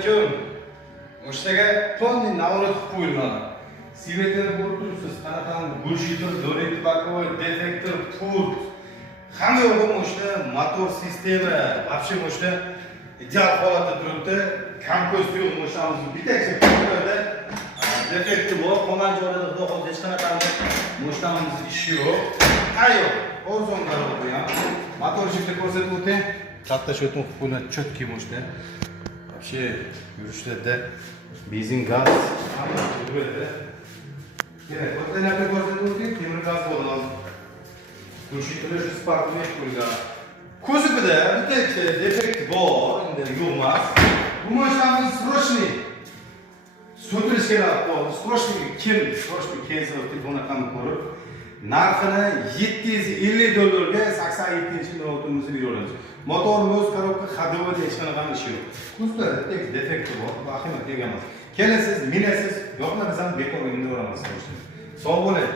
Assalamualaikum. Moshtaga полный наворот qo'yiladi. Sivetini ko'rib turibsiz, qanaqangi bullshitlar, do'rek bakovoy, defektor, pult. Hamma yo'g'i moshta motor sistema, вообще moshta ideal holatda turibdi. Kompost yo'q moshtamiz bittacha qo'yiladi. Defekti bor, qolgan joylarda xudo xohlasa hech qanaqangi moshtamiz ishi yo'q. Tayyor. Ozon darov bu ham. Motorchikni ko'rsatib o'ting. Katta sho'tni qo'yiladi, cho'tki moshta. Вообще yurishlarda benzin, gaz hamma yuradi. Demak, bu tarafga ko'rsatib o'ting, temir gaz bo'ladi. Ko'rsatuvlar shu sparkni qo'ygan. Ko'zida bitta defekt bor, endi yo'q emas. Bu mashinamiz срочный. Sotirish kerak bo'ldi. Srочный kelsa bunaqa ko'rib, narxini $750 ga 87-yil oltimizni beramiz. Motorimiz korobka ходовой hech qanaqa ishi yo'q. Ko'zda defekt bor, vahima tegamiz. Kelasiz, minasiz, yo'qmi desam bekor indiraveramiz. Sog' bo'ling.